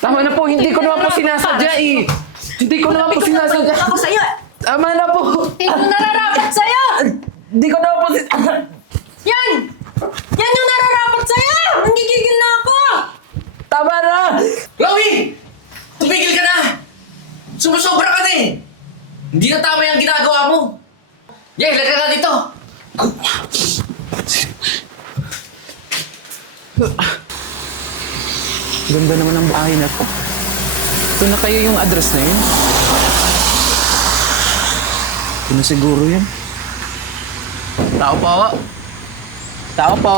Tama na po, hindi ko naman po sinasadya eh. Hindi ko naman po sinasadya. Ako sa'yo. Tama na po. Hindi ko nararapat sa'yo! Hindi ko naman po sin- Yan! Yan yung nararapat sa'yo! Nanggigigil na ako! Tama na! Chloe! Tumigil ka na! Sumusobra ka na eh! Hindi na tama yung ginagawa mo! Yay, lagay ka dito! Ganda naman ang bahay na to. Ito na kayo yung address na yun. Ito na siguro yun. Tao po. Tao po.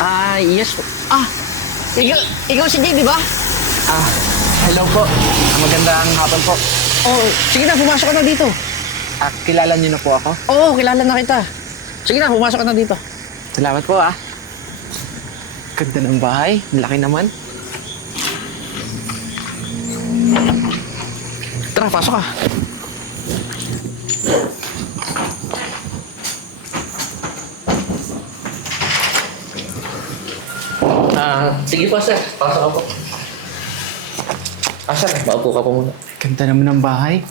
Ah, yes po. Ah! Ikaw, ikaw si Jay, di ba? Ah, hello po. Magandang hapon po. Oo. sige na, pumasok ka na dito. Ah, kilala niyo na po ako? Oo, kilala na kita. Sige na, pumasok ka na dito. Salamat po ah. Ganda ng bahay. Laki naman. Tara, pasok ka. Ah, sige po sir, pasok ka po. Ah sir, maupo ka po muna. Ganda naman ng bahay.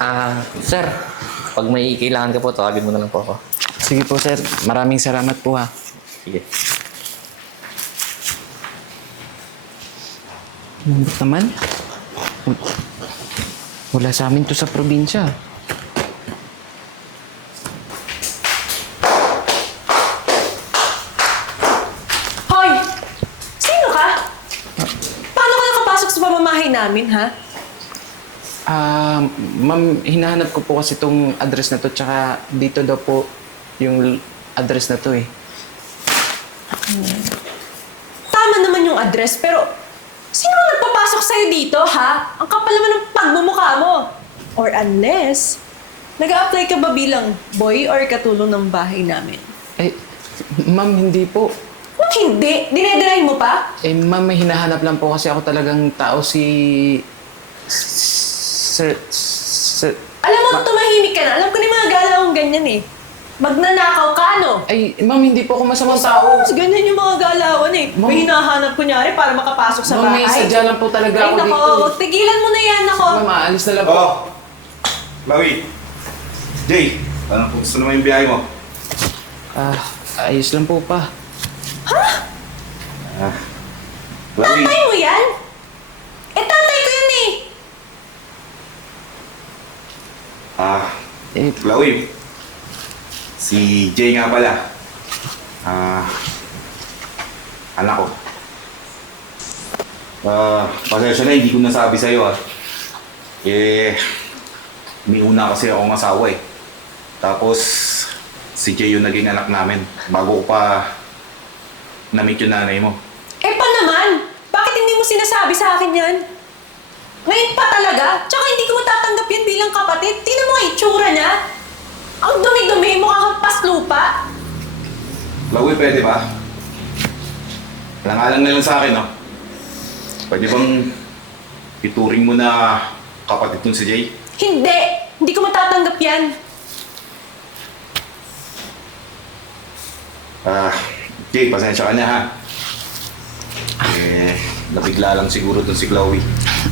Ah, sir, pag may kailangan ka po, tawagin mo na lang po ako. Sige po sir, maraming salamat po ha. Sige. Lambot naman. Wala sa amin to sa probinsya. Hoy! Sino ka? Paano ka nakapasok sa pamamahay namin, ha? Ah, ma'am, hinahanap ko po kasi itong address na to tsaka dito daw po yung address na to eh. Tama naman yung address, pero sino ang nagpapasok sa'yo dito, ha? Ang kapal naman ng pagmumukha mo. Or unless, nag apply ka ba bilang boy or katulong ng bahay namin? Eh, ma'am, hindi po. Kung hindi, dinedeny mo pa? Eh, ma'am, may hinahanap lang po kasi ako talagang tao si... Sir... Sir... Alam mo, tumahimik ka na. Alam ko na yung mga galawang ganyan eh. Magnanakaw ka, no? Ay, ma'am, hindi po ako masamang tao. Oo, ganyan yung mga galawan eh. Ma'am- May hinahanap kunyari para makapasok sa Ma'am, bahay. may sadya lang po talaga Ay, ako nako, dito. tigilan mo na yan, nako. Ma'am, aalis na lang po. Oh! Chloe! Jay! Ano po? Gusto naman yung biyahe mo? Ah, ayos lang po pa. Ah. Chloe! Tatay mo yan? Eh, tatay ko yun eh. Ah, Eh, Chloe. Si Jay nga pala. Ah, anak ko. Ah, pasensya na, hindi ko nasabi sa'yo ah. Eh, may una kasi akong asawa eh. Tapos, si Jay yung naging anak namin. Bago ko pa na-meet yung nanay mo. Eh, pa naman? Bakit hindi mo sinasabi sa akin yan? Ngayon pa talaga? Tsaka hindi ko matatanggap yan bilang kapatid. Tingnan mo nga itsura niya. Ang dumi-dumi, mukha kang paslupa. Chloe, pwede ba? Langalang na lang sa akin, no? Pwede bang ituring mo na kapatid nun si Jay? Hindi! Hindi ko matatanggap yan. Ah, Jay, pasensya ka na ha. Eh, nabigla lang siguro dun si Chloe.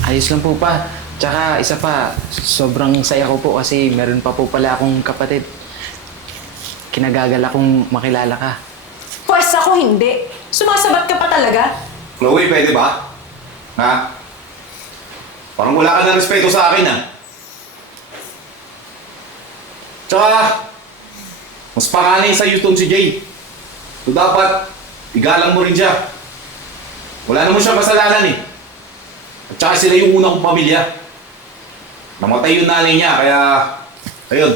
Ayos lang po pa. Tsaka isa pa, sobrang saya ko po kasi meron pa po pala akong kapatid. Kinagagal akong makilala ka. Pwes ako hindi. Sumasabat ka pa talaga. Chloe, pwede ba? Ha? Parang wala ka na respeto sa akin, ha? Tsaka, mas panganay sa tong si Jay. So dapat, igalang mo rin siya. Wala naman siya kasalanan eh. At saka sila yung unang kong pamilya. Namatay yung nanay niya, kaya, ayun.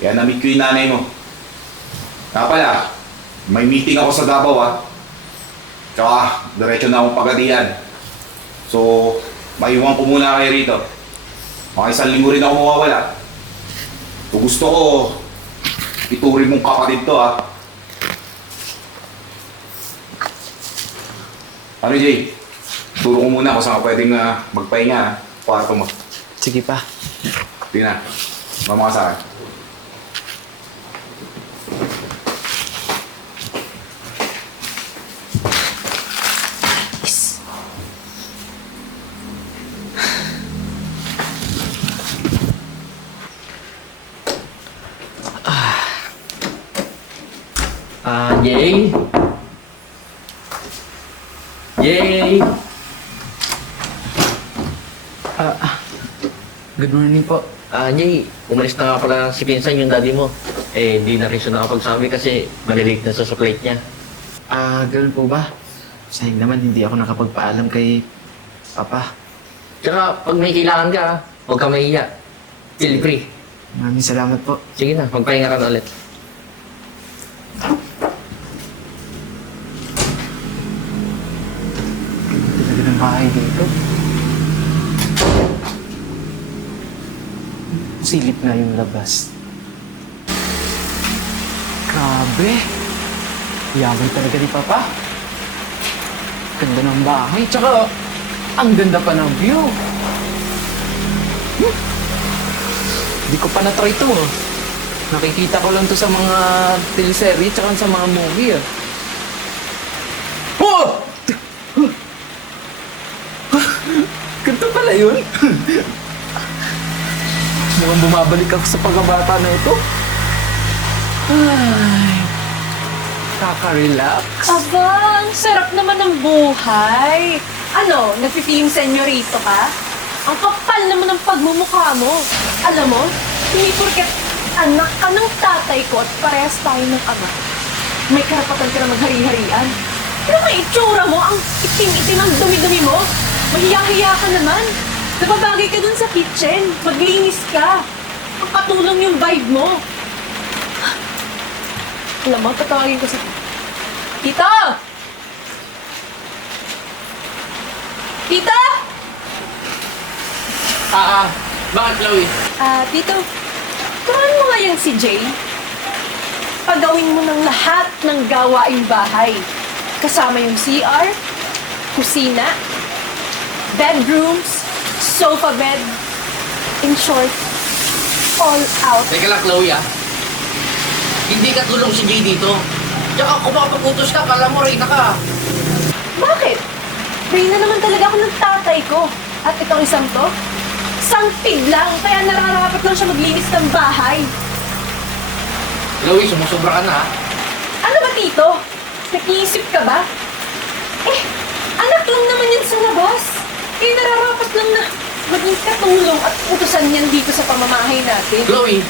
Kaya na-meet ko yung nanay mo. Kaya pala, may meeting ako sa Davao ah. Tsaka, diretso na akong pagadian. So, maiwan ko muna kayo rito. Mga isang linggo rin ako mawawala. Kung gusto ko, ituring mong kapatid to ah. Ano Jay? Turo ko muna kung saan ka pwedeng uh, magpahinga. Ah. Kwarto mo. Sige pa. Sige na. Mama ka sa akin. Ah, uh, yay! Yay! Good morning po. Ah, Jay, umalis na nga pala si Pinsan yung daddy mo. Eh, di na rin siya nakapagsabi kasi malilate na sa suklate niya. Ah, ganun po ba? Sayang naman, hindi ako nakapagpaalam kay Papa. Tsaka, pag may kailangan ka, huwag ka mahiya. Feel free. Maraming salamat po. Sige na, magpahinga ka na ulit. Talaga ng bahay dito. Silip na yung labas. Grabe. Yaman talaga ni Papa. Ganda ng bahay. Tsaka, ang ganda pa ng view. Hmm. Ko pa na-try to. ah. Nakikita ko lang to sa mga teleserye tsaka sa mga movie. Ah. Oh! Ganito pala yun? Mukhang bumabalik ako sa pagkabata na ito. Ay, kaka-relax. Aba, ang sarap naman ng buhay. Ano, nafe-feeling senyorito ka? Ang kapal naman ng pagmumukha mo. Alam mo, hindi porket anak ka ng tatay ko at parehas tayo ng ama. May karapatan ka na maghari-harian. Pero may itsura mo, ang itim-itim ang dumi-dumi mo. Mahiya-hiya ka naman. Napabagay ka dun sa kitchen. Maglinis ka. Ang katulong yung vibe mo. Alam mo, tatawagin ko sa... Tito! Tito! Ah, ah. Bakit, Chloe? Ah, Tito, turuan mo nga yan si Jay. Pagawin mo ng lahat ng gawaing bahay. Kasama yung CR, kusina, bedrooms, sofa bed. In short, all out. Teka lang, Chloe, ah. Hindi ka tulong si Jay dito. Tsaka kung mapaputos ka, kala mo reyna ka. Bakit? Reyna naman talaga ako ng tatay ko. At itong isang to, sangpid lang, kaya nararapat lang siya maglinis ng bahay. Chloe, sumusobra ka na, ah. Ano ba, Tito? Nag-iisip ka ba? Eh, anak lang naman yan sa labas. Eh, nararapat lang na maging katulong at utusan yan dito sa pamamahay natin. Chloe,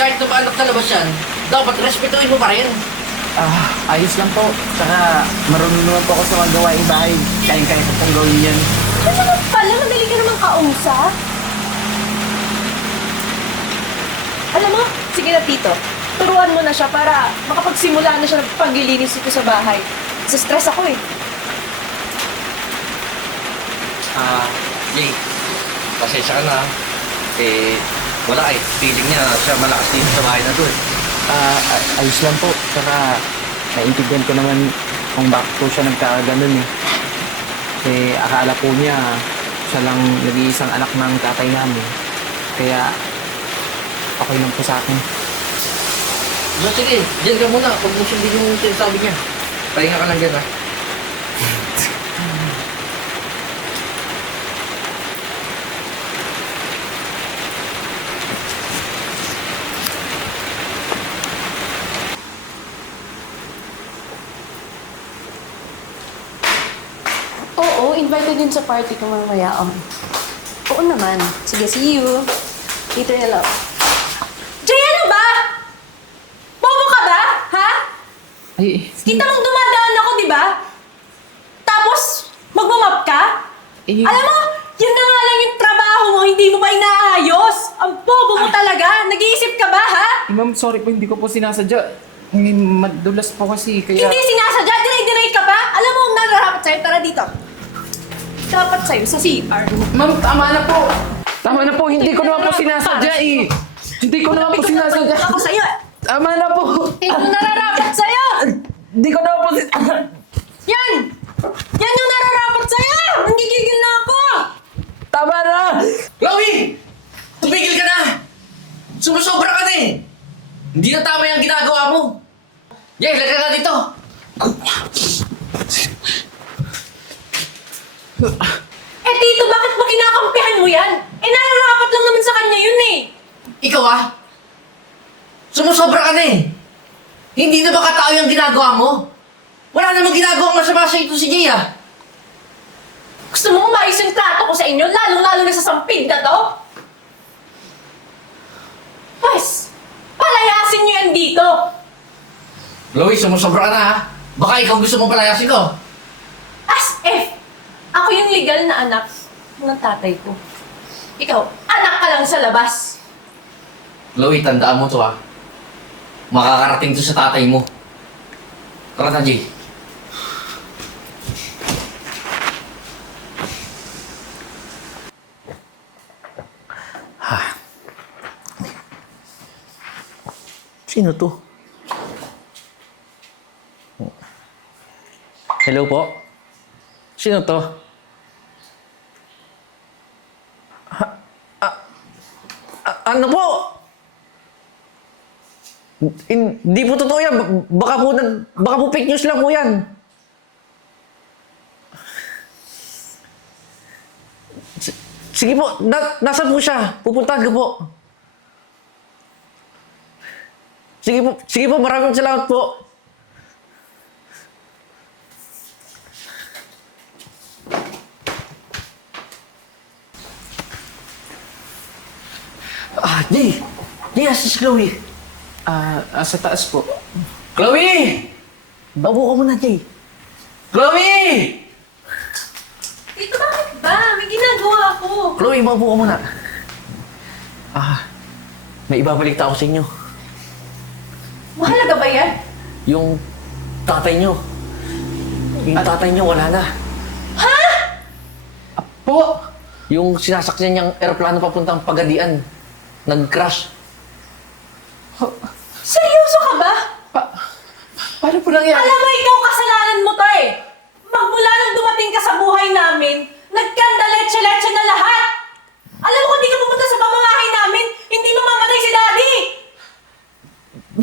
kahit na anak na labas yan, dapat respetuhin mo pa rin. Ah, ayos lang po. Tsaka, marunong naman po ako sa mga gawaing bahay. Kayang-kaya ko pong gawin yan. Ano naman pala, madali ka naman kausap. Alam mo, sige na, Tito. Turuan mo na siya para makapagsimula na siya ng paglilinis dito sa bahay. Sa stress ako eh. Ah, Jay, pasensya ka na. Eh, wala eh. Feeling niya siya malakas dito sa bahay na to eh. Ah, ay- ayos lang po. Tsaka, naintindihan ko naman kung bakit po siya nagkakaganon eh. Eh, akala po niya, siya lang nag-iisang anak ng tatay namin. Kaya, okay lang po sa akin. No, sige, dyan ka muna. Huwag mo sundin yung sinasabi niya. Pahinga ka lang dyan ah. Oo, invited din sa party ko mamaya. Oh. Oo naman. Sige, see you. Later na love. Jay, ano ba? Bobo ka ba? Ha? Ay, Kita mong dumadaan ako, di ba? Tapos, magmamap ka? eh, Alam mo, yun na nga lang yung trabaho mo, hindi mo pa inaayos. Ang bobo mo talaga. Nag-iisip ka ba, ha? eh, ma'am, sorry po, hindi ko po sinasadya. Eh, madulas po kasi, kaya... Hindi sinasadya, dinay-dinay ka pa. Alam mo, ang nararapat sa'yo, tara dito. Dapat sa'yo, sa CR. Ma'am, tama na po! Tama na po, hindi ko naman po sinasadya eh! Hindi ko naman po sinasadya! Ako sa'yo. Tama na po! Hindi mo nararapat sa'yo. Hindi ko naman po sin... Yan! Yan yung nararapat sa'yo! Nanggigigil na ako! Tama na! Chloe! Tumigil ka na! Sumusobra ka na eh! Hindi na tama yung ginagawa mo! Jay, lagay ka dito! Eh, Tito, bakit mo kinakampihan mo yan? Eh, nararapat lang naman sa kanya yun eh. Ikaw ah! Sumusobra ka na eh! Hindi na ba katao yung ginagawa mo? Wala namang ginagawang masama sa ito si Jay ah. Gusto mo umayos yung trato ko sa inyo, lalong-lalo na sa sampid na to? Pwes, palayasin niyo yan dito! Chloe, sumusobra ka na ha. Baka ikaw gusto mong palayasin ko. As if, ako yung legal na anak ng tatay ko. Ikaw, anak ka lang sa labas. Chloe, tandaan mo to ha. Makakarating to sa tatay mo. Tara na, Jay. Sino to? Hello po? Sino to? Ha, a- a- ano po? Hindi po totoo yan. Ba- Baka po, baka po fake news lang po yan. Sige po, na, nasa po siya? Pupuntahan ko po. Sige po, sige po, maraming salamat po. Jay! Jay, asa si Chloe? Ah, ah, sa taas po. Chloe! Bawo ka muna, Jay. Chloe! Tito, bakit ba? May ginagawa ako. Chloe, maupo ka muna. Ah, may ibabalik ako sa inyo. Mahalaga ba yan? Yung tatay nyo. Yung tatay nyo, wala na. Ha? Po! Yung sinasakyan niyang eroplano papuntang Pagadian. Nag-crash. Seryoso ka ba? Paano po nangyari? Alam mo, ikaw kasalanan mo to eh. Magmula nung dumating ka sa buhay namin, nagkandaletse-letse na lahat. Alam mo, kung di ka pumunta sa pamamahay namin, hindi mamamatay si Daddy.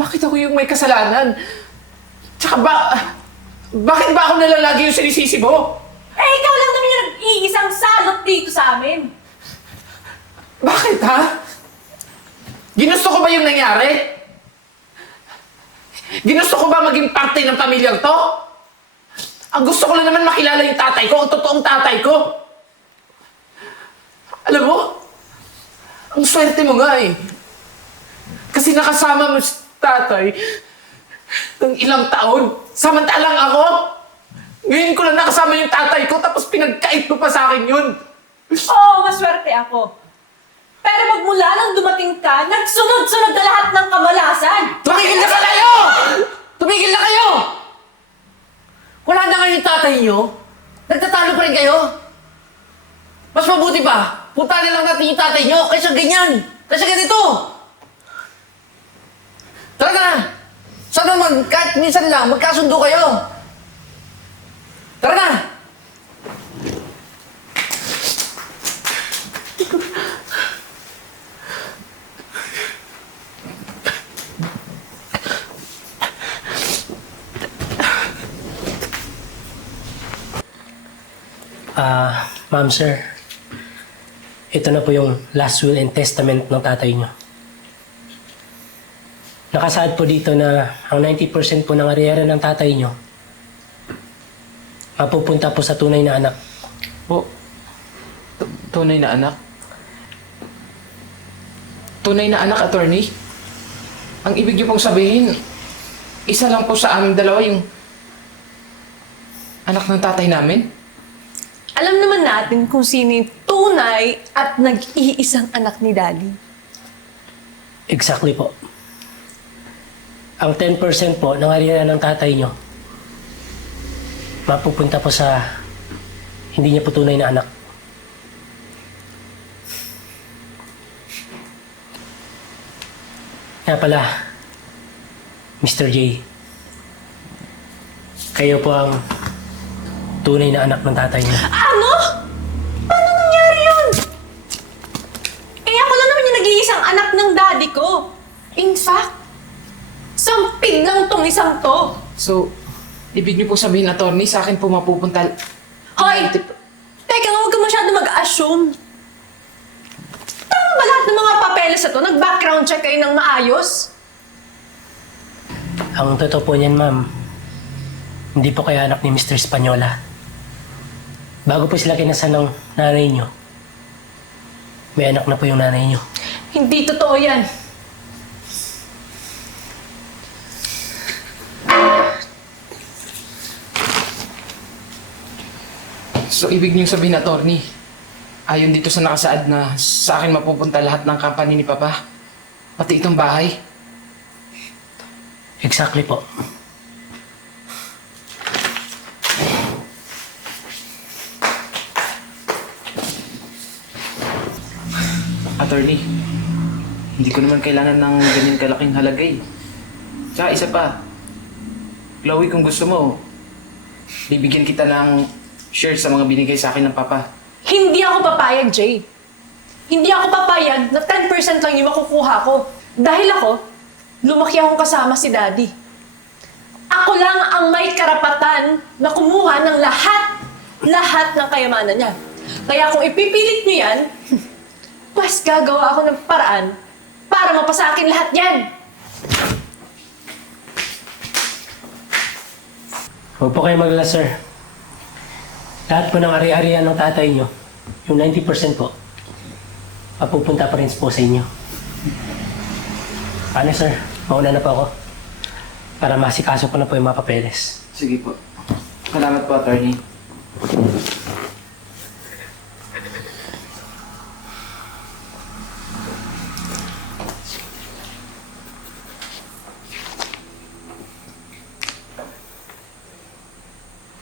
Bakit ako yung may kasalanan? Tsaka ba... Bakit ba ako nalalagi yung sinisisi mo? Eh, ikaw lang naman yung nag-iisang salot dito sa amin. Bakit ha? Ginusto ko ba yung nangyari? Ginusto ko ba maging parte ng pamilyang to? Ang gusto ko lang naman makilala yung tatay ko, ang totoong tatay ko. Alam mo, ang swerte mo nga eh. Kasi nakasama mo si tatay ng ilang taon. Samantalang ako, ngayon ko lang nakasama yung tatay ko tapos pinagkait mo pa sa akin yun. Oo, maswerte ako. Pero magmula nang dumating ka, nagsunod-sunod na lahat ng kamalasan. Tumigil na kayo! Tumigil na kayo! Wala na ngayon yung tatay nyo. Nagtatalo pa rin kayo. Mas mabuti pa, punta na lang natin yung tatay nyo kaysa ganyan. Kaysa ganito. Tara na! Sana mag, kahit minsan lang, magkasundo kayo. Tara na! Ah, ma'am sir. Ito na po yung last will and testament ng tatay niyo. Nakasaad po dito na ang 90% po ng ariyera ng tatay niyo mapupunta po sa tunay na anak. Po, tu- tunay na anak? Tunay na anak, attorney? Ang ibig niyo pong sabihin, isa lang po sa aming dalawa yung anak ng tatay namin? Alam naman natin kung sino yung tunay at nag-iisang anak ni Daddy. Exactly po. Ang 10% po ng ariyera ng tatay niyo mapupunta po sa hindi niya po tunay na anak. Kaya pala, Mr. J, kayo po ang tunay na anak ng tatay niyo. Ano? Paano nangyari yun? Eh, ako lang naman yung nag-iisang anak ng daddy ko. In fact, sampid lang tong isang to. So, ibig niyo po sabihin, attorney, sa akin po mapupunta... Hoy! Teka nga, huwag ka masyado mag-assume. Tama ba lahat ng mga papeles na to? Nag-background check kayo ng maayos? Ang totoo po niyan, ma'am, hindi po kayo anak ni Mr. Espanyola. Bago po sila kinasal ng nanay niyo, may anak na po yung nanay niyo. Hindi totoo yan. So, ibig niyong sabihin, attorney, ayon dito sa nakasaad na sa akin mapupunta lahat ng company ni Papa. Pati itong bahay. Exactly po. Attorney, hindi ko naman kailangan ng ganyan kalaking halaga eh. Tsaka isa pa, Chloe, kung gusto mo, bibigyan kita ng share sa mga binigay sa akin ng Papa. Hindi ako papayag, Jay. Hindi ako papayag na 10% lang yung makukuha ko. Dahil ako, lumaki akong kasama si Daddy. Ako lang ang may karapatan na kumuha ng lahat, lahat ng kayamanan niya. Kaya kung ipipilit niyo yan, mas gagawa ako ng paraan para mapasa akin lahat yan. Huwag po kayo maglala, sir. Lahat po ng ari-arian ng tatay niyo, yung 90% po, mapupunta pa rin po sa inyo. Ano, sir? Mauna na po ako. Para masikaso ko na po yung mga papeles. Sige po. Salamat po, attorney.